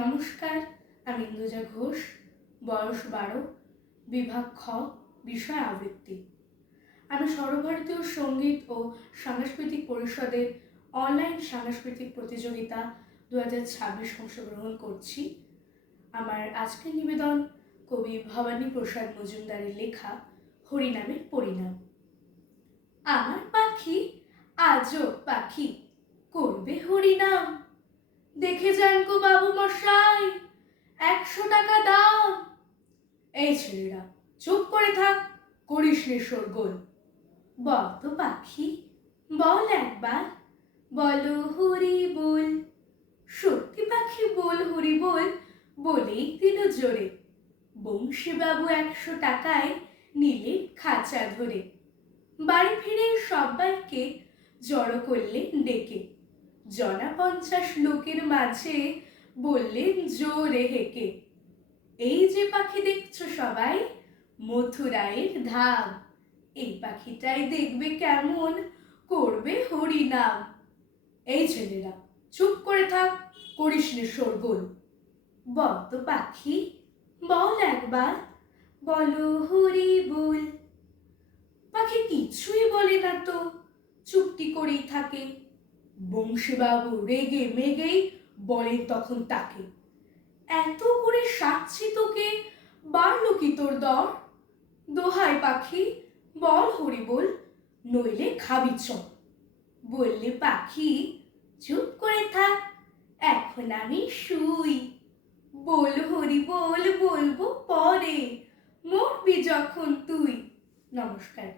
নমস্কার, আমি ইন্দুজা ঘোষ, বয়স 12, বিভাগ খ, বিষয় আবৃত্তি। আমি সর্বভারতীয় সঙ্গীত ও সাংস্কৃতিক পরিষদের অনলাইন সাংস্কৃতিক প্রতিযোগিতা 2026 অংশগ্রহণ করছি। আমার আজকের নিবেদন কবি ভবানী প্রসাদ মজুমদারের লেখা হরিনামের পরিণাম। আমার পাখি আজও পাখি, করবে হরিনাম। দেখে যান গো বাবু মশাই, 100 টাকা দাম। এই ছেলেরা চুপ করে থাক, করিস নে শোরগোল। বল তো পাখি, বল একবার, বলো হরি বল। সত্যি পাখি বল হরি বল, বলেই দিল জোরে। বংশীবাবু 100 টাকায় নিলেন খাঁচা ধরে। বাড়ি ফিরে সবাইকে জড়ো করলেন ডেকে। 50 লোকের মাঝে বললেন জোরে হেঁকে, এই যে পাখি দেখছো সবাই, মথুরায়ের ধাম। এই পাখিটাই দেখবে কেমন করবে হরিনাম। এই ছেলেরা চুপ করে থাক, করিস নে শোরগোল। বল তো পাখি, বল একবার, বলো হরি বল। পাখি কিছুই বলে না তো, চুপটি করেই থাকে। বংশীবাবু রেগে মেগেই বলেন তখন তাকে, এত করে সাচ্ছি তোকে, বাড়লো কি তোর দর? দোহাই পাখি, বল হরি বল, নইলে খাবি চর। বললে পাখি, চুপ করে থাক, এখন আমি শুই। বল হরি বল, বলবো পরে, মরবি যখন তুই। নমস্কার।